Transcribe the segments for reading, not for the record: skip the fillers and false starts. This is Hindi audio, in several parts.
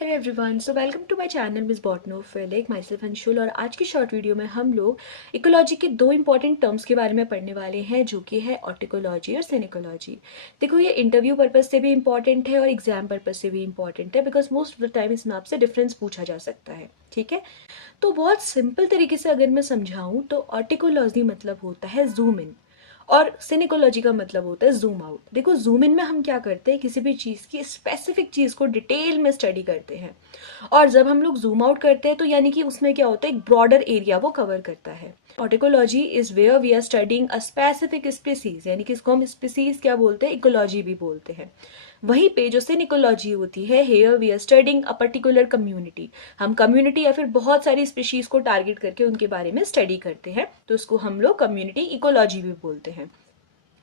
Hello everyone, so welcome to my channel मिस बॉटनो फेलिक माई सेल्फ अंशुल। और आज की शॉर्ट वीडियो में हम लोग इकोलॉजी के दो इंपॉर्टेंट टर्म्स के बारे में पढ़ने वाले हैं, जो कि है ऑर्टिकोलॉजी और सिनिकोलॉजी। देखो, ये इंटरव्यू पर्पज से भी इंपॉर्टेंट है और एग्जाम पर्पज से भी इंपॉर्टेंट है, because most of the time इसमें आपसे डिफरेंस पूछा जा सकता है। ठीक है, तो बहुत सिंपल तरीके से अगर मैं समझाऊं तो ऑर्टिकोलॉजी मतलब होता है जूम इन और सिनिकोलॉजी का मतलब होता है जूम आउट। देखो, जूम इन में हम क्या करते हैं, किसी भी चीज़ की स्पेसिफिक चीज़ को डिटेल में स्टडी करते हैं, और जब हम लोग जूम आउट करते हैं तो यानी कि उसमें क्या होता है, एक ब्रॉडर एरिया वो कवर करता है। Autecology is where we are studying a specific species, यानी कि इसको हम स्पीसीज क्या बोलते हैं, इकोलॉजी भी बोलते हैं। वहीं पे जो सिनिकोलॉजी होती है, here we are studying a particular community. हम कम्युनिटी या फिर बहुत सारी स्पीशीज को टारगेट करके उनके बारे में स्टडी करते हैं, तो उसको हम लोग कम्युनिटी इकोलॉजी भी बोलते हैं।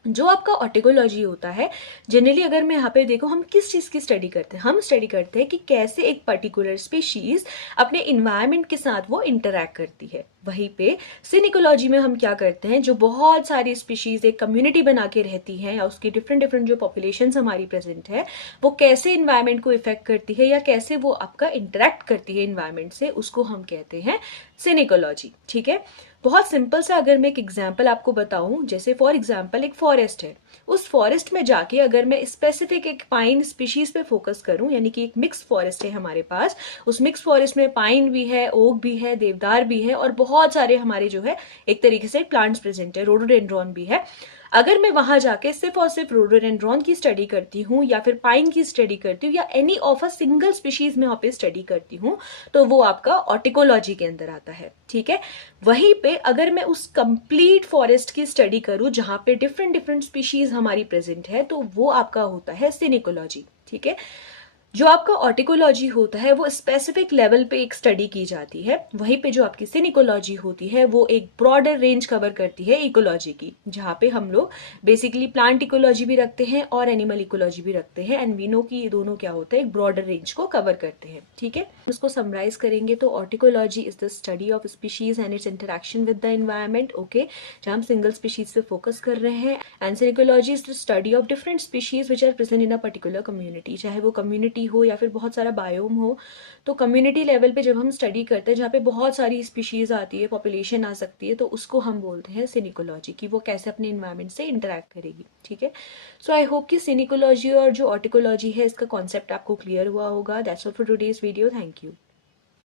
जो आपका ऑर्टिकोलॉजी होता है, जनरली अगर मैं यहाँ पे देखूँ, हम किस चीज़ की स्टडी करते हैं, हम स्टडी करते हैं कि कैसे एक पर्टिकुलर स्पीशीज अपने इन्वायरमेंट के साथ वो इंटरैक्ट करती है। वहीं पे सिनिकोलॉजी में हम क्या करते हैं, जो बहुत सारी स्पीशीज एक कम्युनिटी बना के रहती हैं या उसकी डिफरेंट डिफरेंट जो पॉपुलेशन हमारी प्रेजेंट है, वो कैसे इन्वायरमेंट को इफेक्ट करती है या कैसे वो आपका इंटरैक्ट करती है इन्वायरमेंट से, उसको हम कहते हैं सिनिकोलॉजी। ठीक है, बहुत सिंपल सा अगर मैं एक एग्जाम्पल आपको बताऊं, जैसे फॉर एग्जाम्पल एक फॉरेस्ट है, उस फॉरेस्ट में जाके अगर मैं स्पेसिफिक एक पाइन स्पीशीज पे फोकस करूं, यानी कि एक मिक्स फॉरेस्ट है हमारे पास, उस मिक्स फॉरेस्ट में पाइन भी है, ओक भी है, देवदार भी है और बहुत सारे हमारे जो है एक तरीके से प्लांट्स प्रेजेंट है, रोडोडेंड्रॉन भी है। अगर मैं वहां जाके सिर्फ और सिर्फ रोडोडेंड्रॉन की स्टडी करती हूँ या फिर पाइन की स्टडी करती हूँ या any of a single species में वहां पे स्टडी करती हूँ, तो वो आपका ऑर्टिकोलॉजी के अंदर आता है। ठीक है, वहीं पे अगर मैं उस कंप्लीट फॉरेस्ट की स्टडी करूं जहां पे डिफरेंट डिफरेंट स्पीशीज हमारी प्रेजेंट है, तो वो आपका होता है सिनिकोलॉजी। ठीक है, जो आपका ऑर्टिकोलॉजी होता है वो स्पेसिफिक लेवल पे एक स्टडी की जाती है, वहीं पे जो आपकी सिनिकोलॉजी होती है वो एक ब्रॉडर रेंज कवर करती है इकोलॉजी की, जहाँ पे हम लोग बेसिकली प्लांट इकोलॉजी भी रखते हैं और एनिमल इकोलॉजी भी रखते हैं, एंड वी नो कि ये दोनों क्या होता है, एक ब्रॉडर रेंज को कवर करते हैं। ठीक है, उसको समराइज करेंगे तो autecology is the study of species and its interaction with the environment. Okay, जहाँ हम सिंगल स्पीशीज पे फोकस कर रहे हैं, and synecology is the study of different species which are present in a particular community, चाहे वो कम्युनिटी हो या फिर बहुत सारा बायोम हो। तो कम्युनिटी लेवल पे जब हम स्टडी करते हैं, जहाँ पे बहुत सारी स्पीशीज आती है, पॉपुलेशन आ सकती है, तो उसको हम बोलते हैं सिनिकोलॉजी, कि वो कैसे अपने इन्वायरमेंट से इंटरैक्ट करेगी। ठीक है, सो आई होप कि सिनिकोलॉजी और जो ऑर्टिकोलॉजी है, इसका कॉन्सेप्ट आपको क्लियर हुआ होगा। That's all for today's video, thank you.